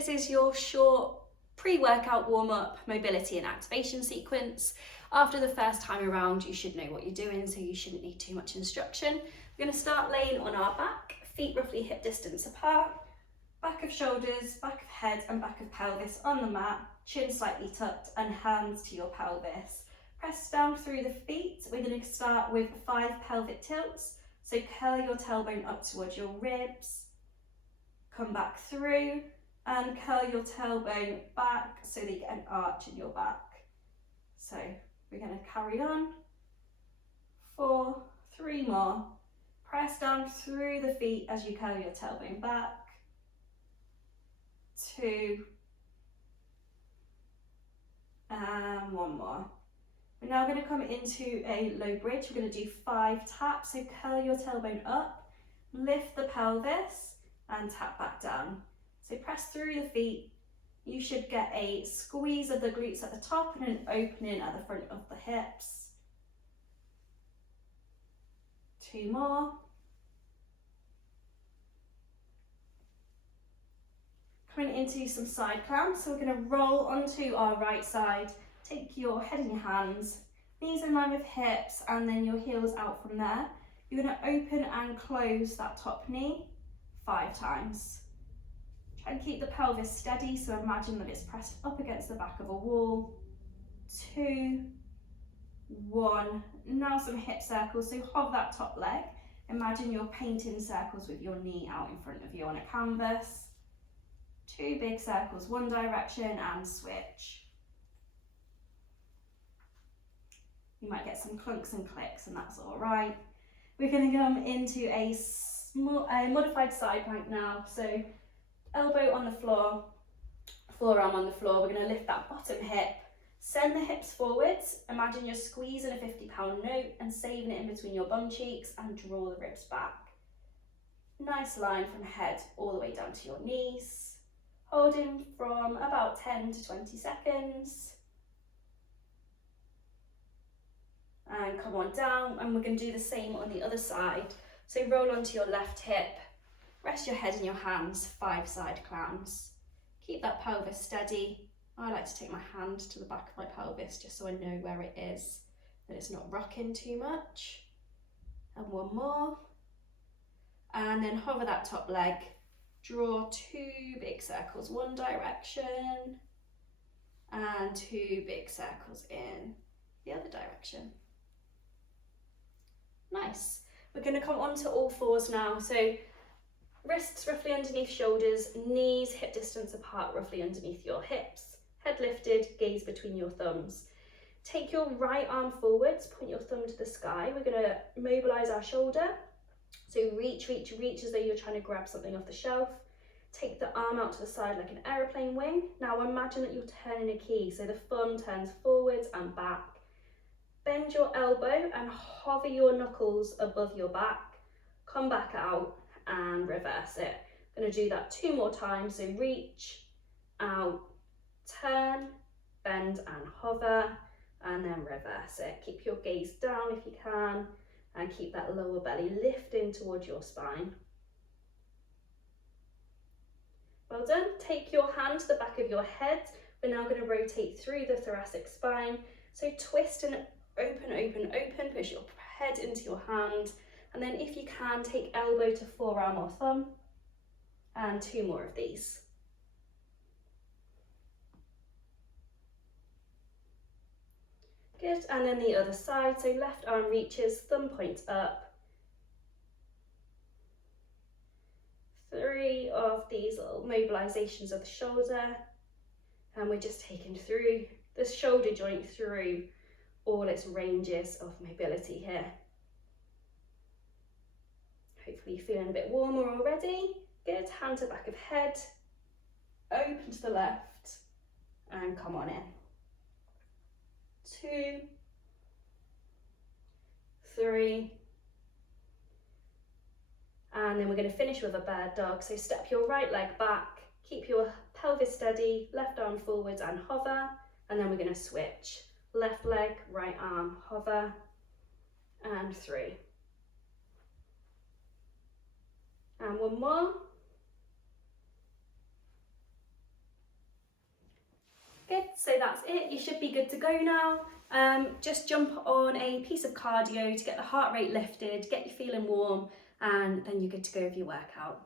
This is your short pre-workout warm-up mobility and activation sequence. After the first time around, you should know what you're doing, so you shouldn't need too much instruction. We're going to start laying on our back, feet roughly hip distance apart, back of shoulders, back of head and back of pelvis on the mat, chin slightly tucked and hands to your pelvis. Press down through the feet. We're going to start with 5 pelvic tilts. So curl your tailbone up towards your ribs, come back through and curl your tailbone back so that you get an arch in your back. So we're going to carry on. 4, 3 more. Press down through the feet as you curl your tailbone back. 2, and 1 more. We're now going to come into a low bridge. We're going to do 5 taps. So curl your tailbone up, lift the pelvis and tap back down. So press through the feet. You should get a squeeze of the glutes at the top and an opening at the front of the hips. 2 more. Coming into some side clamps. So we're going to roll onto our right side. Take your head in your hands, knees in line with hips, and then your heels out from there. You're going to open and close that top knee 5 times. Try and keep the pelvis steady, so imagine that it's pressed up against the back of a wall. 2, 1. Now some hip circles, so hover that top leg. Imagine you're painting circles with your knee out in front of you on a canvas. 2 big circles, one direction and switch. You might get some clunks and clicks and that's all right. We're going to come into a modified side plank now. So elbow on the floor, forearm on the floor. We're going to lift that bottom hip, send the hips forwards. Imagine you're squeezing a 50-pound note and saving it in between your bum cheeks and draw the ribs back. Nice line from head all the way down to your knees. Holding from about 10 to 20 seconds. And come on down, and we're going to do the same on the other side. So roll onto your left hip, rest your head in your hands, 5 side clams. Keep that pelvis steady. I like to take my hand to the back of my pelvis just so I know where it is, that it's not rocking too much. And 1 more. And then hover that top leg, draw 2 big circles, one direction, and 2 big circles in the other direction. Nice. We're going to come onto all fours now. So wrists roughly underneath shoulders, knees hip distance apart roughly underneath your hips. Head lifted, gaze between your thumbs. Take your right arm forwards, point your thumb to the sky. We're going to mobilise our shoulder. So reach, reach, reach as though you're trying to grab something off the shelf. Take the arm out to the side like an aeroplane wing. Now imagine that you're turning a key. So the thumb turns forwards and back. Bend your elbow and hover your knuckles above your back. Come back out and reverse it. I'm going to do that 2 more times. So reach, out, turn, bend and hover, and then reverse it. Keep your gaze down if you can, and keep that lower belly lifting towards your spine. Well done. Take your hand to the back of your head. We're now going to rotate through the thoracic spine. So twist and open, open, open. Push your head into your hand. And then if you can, take elbow to forearm or thumb. And 2 more of these. Good. And then the other side. So left arm reaches, thumb points up. 3 of these little mobilisations of the shoulder. And we're just taking through the shoulder joint through all its ranges of mobility here. Hopefully you're feeling a bit warmer already. Good, hand to back of head, open to the left, and come on in. 2, 3, and then we're going to finish with a bird dog. So step your right leg back, keep your pelvis steady, left arm forwards and hover, and then we're going to switch. Left leg, right arm, hover, and 3. And 1 more. so that's it. You should be good to go now. Just jump on a piece of cardio to get the heart rate lifted, get you feeling warm, and then you're good to go with your workout.